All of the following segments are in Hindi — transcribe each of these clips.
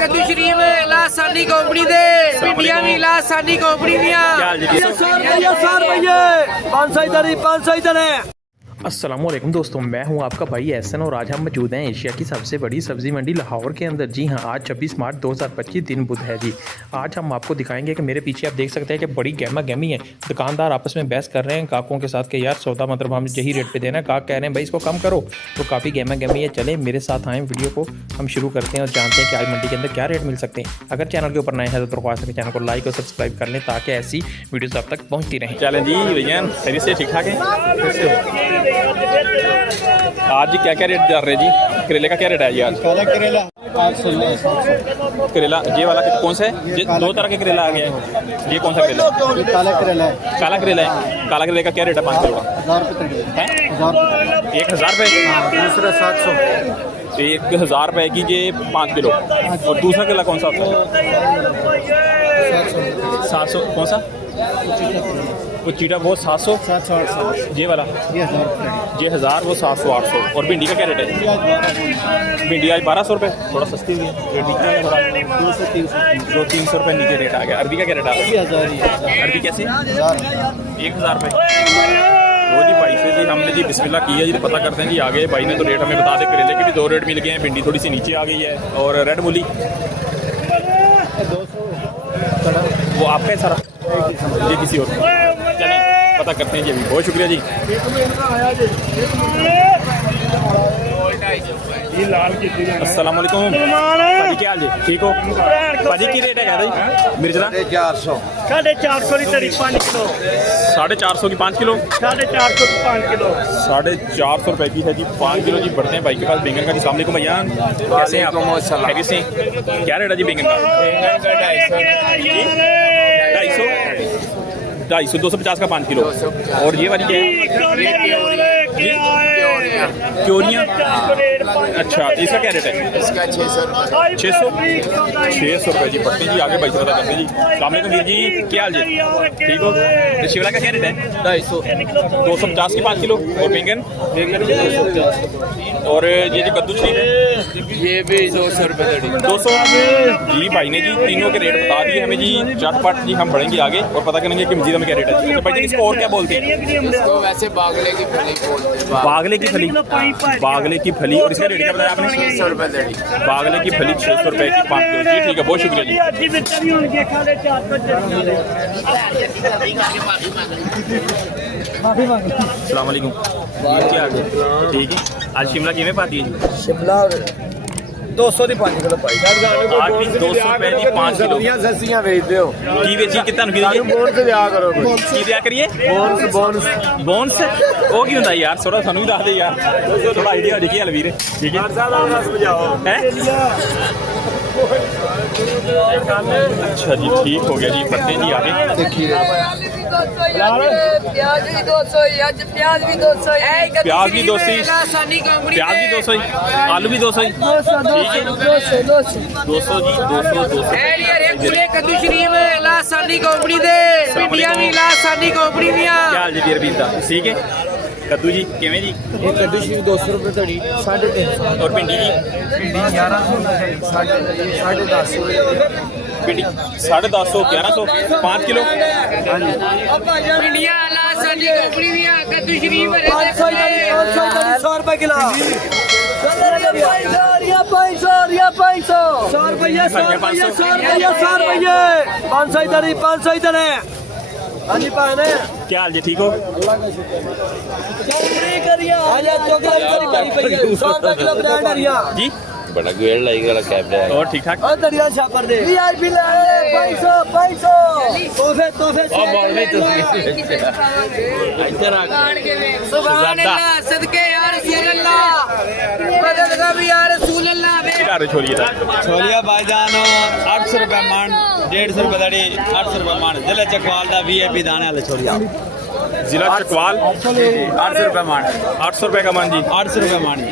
कद्दू शरीफ लासानी कंपनी दे भिंडियां भी लासानी कंपनी दियां 500 इधर है। अस्सलामुअलैकुम दोस्तों, मैं हूं आपका भाई एहसन और आज हम मौजूद हैं एशिया की सबसे बड़ी सब्ज़ी मंडी लाहौर के अंदर। जी हां, आज 26 मार्च 2025 दिन बुध है जी। आज हम आपको दिखाएंगे कि मेरे पीछे आप देख सकते हैं कि बड़ी गहमा गहमी है। दुकानदार आपस में बहस कर रहे हैं काकों के साथ कि यार सौदा मतलब हम यही रेट पे देना है। काक कह रहे हैं भाई इसको कम करो, तो काफ़ी गहमा गहमी है। चलें मेरे साथ आएँ, वीडियो को हम शुरू करते हैं और जानते हैं कि आज मंडी के अंदर क्या रेट मिल सकते हैं। अगर चैनल के ऊपर नए हैं तो दरख्वास्त है चैनल को लाइक और सब्सक्राइब कर लें ताकि ऐसी वीडियोज़ आप तक पहुँचती रहें। चलें जी भैया, खैरियत से ठीक ठाक है। आज जी क्या क्या रेट चल रहे जी? करेले का क्या रेट है जी आज? काला करेला 800। करेला ये वाला कौन सा है? दो तरह के करेला आ गया है। ये कौन सा करेला? काला करेला है। काला करेला है। काला करेले का क्या रेट है? 5 किलो का 1000 रुपये है। 1000 रुपये। दूसरा 700। 1000 रुपये की ये 5 किलो। और दूसरा करेला कौन सा आपका? 700। कौन सा? वो चीटा वो 700 700 ये वाला ये 1000 वो 700 800। और भिंडी का क्या रेट है? भिंडी आज 1200 रुपये, थोड़ा सस्ती हुई है। रेट नीचे है थोड़ा 200-300 रुपये नीचे रेट आ गया। अरबी का क्या रेट आ गया? अरबी कैसे? 1000 रुपये। वो जी भाई से जी हमने जी बिस्मिल्लाह की है जी, पता करते हैं जी। आगे भाई ने तो रेट हमें बता दे। करेले के भी 2 रेट मिल गए हैं, भिंडी थोड़ी सी नीचे आ गई है। और रेड मूली 200। वो आपका है सारा, ये किसी और चलिए पता करते हैं जी। अभी बहुत शुक्रिया जी। अस्सलाम वालेकुम भाजी, क्या हाल जी? ठीक हो भाजी? की रेट है भाई मिर्च का? 450 450 की तरी 5 किलो 450 की 5 किलो 450 की 5 किलो 450 रुपए की है जी 5 किलो जी। बढ़ते हैं भाई के पास बैंगन का जी। अस्सलाम वालेकुम भैया, कैसे हैं आप? खैरियत से? क्या रेट है जी बैंगन का? 250 250 का 5 किलो। और ये वाली क्या है? क्योरियाँ। अच्छा, इसका क्या रेट है? इसका 600 रुपये जी। बढ़ते हैं जी आगे भाई से पता करते हैं जी। अस्सलाम वालेकुम वीर जी, क्या हाल जी? ठीक हो? तो शिमला का क्या रेट है? 250 की 5 किलो। और बैंगन? और ये जो कद्दू शरीफ है ये भी 200 रुपये 200 जी। भाई ने जी तीनों के रेट बता दिए हमें जी। झटपट जी हम बढ़ेंगे आगे और पता करेंगे कि मजीद में क्या रेट है। तो भाई इसको और क्या बोलते हैं? इसको वैसे बागले की फली बोलते हैं। बागले की फली। बागले की फली। और इसका रेट क्या बताया आपने? 600 रुपये दड़ी। बागले की फली 600 रुपये की 5 किलो जी। ठीक है, बहुत शुक्रिया जी। अस्सलाम वालेकुम, क्या हाल है? ठीक है। आज शिमला किमें पाती है जी? शिमला 200 की 5 किलो पाई। आज भी 200 रुपये की 5 किलो सस्तियां बेचते हो की बेची कितना बोनस दिया करो। की दिया करिए? बोनस ਉਹ ਕੀ ਹੁੰਦਾ ਯਾਰ? ਥੋੜਾ ਸਾਨੂੰ ਵੀ ਦੱਸ ਦੇ ਯਾਰ, ਥੋੜਾ ਆਈਡੀਆ ਹੋ ਜੇ ਕੀ ਹਾਲ ਵੀਰ? ਠੀਕ ਹੈ ਹੈ। अच्छा जी, ठीक हो गया जी। बढ़ते जी आगे। प्याज भी 200 प्याज भी 200 प्याज भी 200 आलू भी 200 ठीक है। 200 जी 200 कद्दू शरीफ लासानी कंपनी दे भिंडियां भी लासानी कंपनी दियां। क्या हाल जी वीर दा? ठीक है। कद्दू जी किवें जी? कद्दू शरीफ 200 रुपये धड़ी 350। और भिंडी जी? भिंडी 1100 1050। भिंडी 1050 1100 5 किलो। भिंडियां लासानी कंपनी दियां। कद्दू शरीफ 500 100 रुपये किलो। 100 रुपये 500 इधर है। हाँ जी पाने। क्या हाल जी? ठीक हो? जी बड़ा गुएल लगेगा कैब है। और ठीक ठाक? दरिया छापर दे 500 तोहफे सुभान अल्लाह सदके या रसूल अल्लाह मदद का भी या रसूल अल्लाह। छोलिया भाईजान 800 रुपये मान 150 रुपये दड़ी 800 रुपये मान। जिला चकवाल का VIP दाने वाले छोलिया। जिला चकवाल 800 रुपये मान। 800 रुपये का मान जी। 800 रुपये मान जी।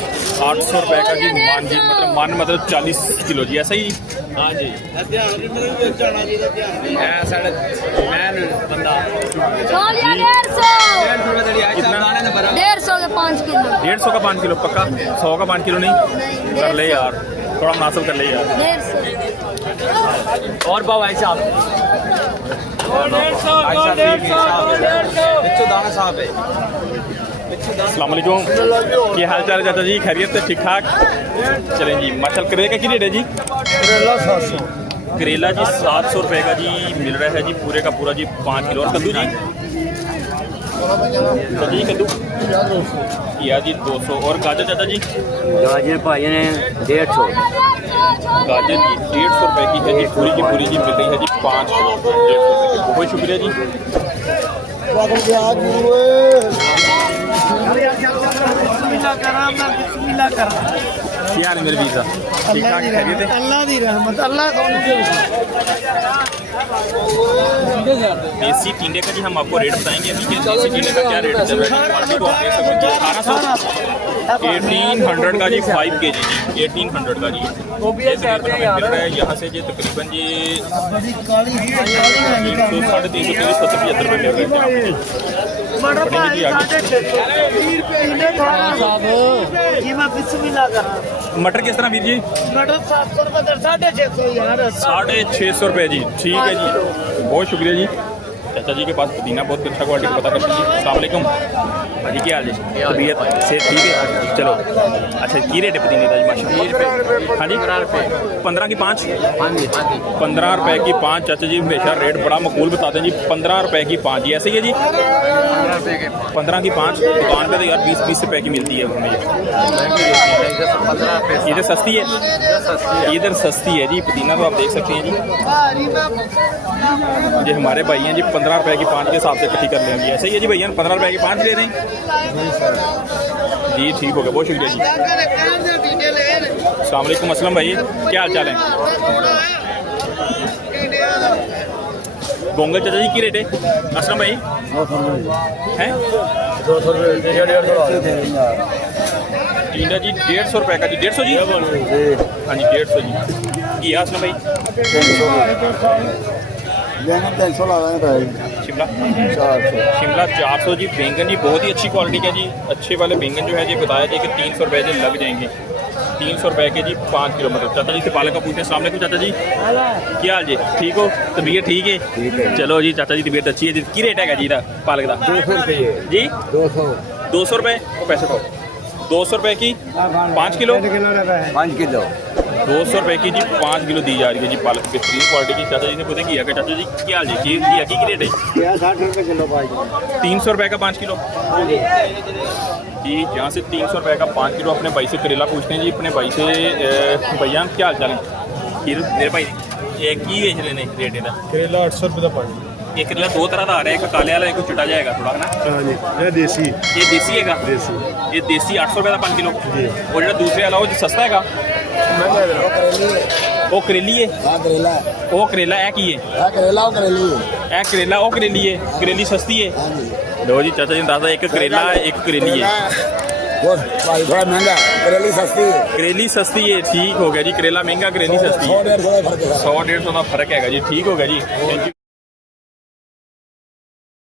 800 रुपये का जी मान जी। मतलब 40 किलो जी, ऐसा ही? हाँ जी। बंदा 150 कितना? 150 का 5 किलो 150 का 5 किलो पक्का, 100 का 5 किलो नहीं कर ले यार, थोड़ा मुनासिब कर ले यार। 150 और पाओ भाई साहब, बिच्छू दाना साहब है। अस्सलाम वालेकुम, क्या हाल चाल है चाचा जी, खैरियत से ठीक ठाक? चलें जी, माशाल्लाह। करेला का क्या रेट है जी? करेला जी 700 रुपये का जी मिल रहा है जी, पूरे का पूरा जी 5 किलो। और कद्दू जी? चाचा जी कद्दू किया जी 200। और गाजर चाचा जी? गाजर भाई ने 150। गाजर जी 150 रुपये की है जी, पूरी की पूरी जी मिल रही है जी 5 किलो 150 रुपये की। बहुत शुक्रिया जी। क्या हाल है मेरे वीज़ा? ठीक ठाक खैरियत है? अल्लाह दी रहमत, अल्लाह देसी टिंडे का जी हम आपको रेट बताएंगे अभी कि देसी टिंडे का क्या रेट चल रहा है। तो आप देख सकते हैं 1800 का जी 5 kg जी, 1800 का जी। ये तकरीबन हमें मिल रहा है यहाँ से जी तकरीबन जी 300 साढ़े 300 70 75 रुपये मिल रहे हैं। मटर किस तरह वीर जी? मटर 700 रुपये 650 यार, 650 रुपये जी। ठीक है जी, बहुत शुक्रिया जी। चाचा जी के पास पुदीना बहुत अच्छा क्वालिटी का पता करते हैं। अस्सलाम वालेकुम भाजी, क्या हाल है? तबीयत से ठीक है? चलो अच्छा, की रेट है पुदीने का जी? माशाल्लाह। हाँ जी 15 की 5? 15 रुपए की 5। चाचा जी हमेशा रेट बड़ा मकबूल बताते हैं जी। 15 रुपए की 5 जी, ऐसे ही है जी? 15 की 5। दुकान पे तो यार 20 रुपए की मिलती है हमें। इधर सस्ती है, इधर सस्ती है जी पुदीना, तो आप देख सकते हैं जी। ये हमारे भाई हैं जी 15 रुपए की 5 के हिसाब से इकट्ठी कर लेंगे। ऐसे ही है जी भैया, 15 रुपए की 5 ले रहे हैं जी। ठीक हो गया, बहुत शुक्रिया जी। अस्सलाम वालेकुम असलम भाई, क्या हाल चाल है? बोंगल चाचा जी की रेट है असलम भाई? हैं 200 रुपये टींडा जी 150 रुपये का जी। 150 जी? हाँ जी 150 जी। घिया असलम भाई? शिमला 400 जी। बैंगन जी बहुत ही अच्छी क्वालिटी का जी, अच्छे वाले बैंगन जो है जी बताया जी कि 300 रुपये से लग जाएंगे। 300 रुपये के जी 5 किलो। मतलब चाचा जी से पालक का पूछते हैं। अस्सलाम वालेकुम चाचा जी, क्या हाल जी? ठीक हो? तबीयत ठीक है? चलो जी, चाचा जी तबीयत अच्छी है जी। की रेट है जी पालक का? 200 रुपये जी 200 रुपये वो पैसे पाओ। 200 रुपये की 5 किलो? 5 किलो 200 रुपये की जी 5 किलो दी जा रही है जी पालक, बेहतरीन क्वालिटी की। चाचा जी ने खुद किया कि चाचा जी क्या हाल जी? घिया की रेट है? 60 रुपये किलो भाई। 300 रुपये का 5 किलो जी। जहाँ से 300 रुपये का 5 किलो। अपने भाई से करेला पूछते हैं जी, अपने भाई से। भैया क्या हाल चाल है? मेरे भाई एक ही बेच रहे हैं रेट इधर? करेला 800 रुपये का पानी। ये करेला 2 तरह का आ रहा है, एक काले वाला, एक चिटा जाएगा थोड़ा ना। हाँ जी, ये देसी। ये देसी है? देसी ये देसी 800 रुपये का 5 किलो। और जो दूसरे वाला वो जो सस्ता है वो करेली है? वो करेला है की है? करेला वो करेली है। करेली सस्ती है? लो जी चाचा जी दादा, एक करेला एक करेली है। महंगा, करेली सस्ती है। करेली सस्ती है, ठीक हो गया जी। करेला महंगा, करेली सस्ती है। 100-150 का फर्क है जी। ठीक हो गया जी, थैंक यू।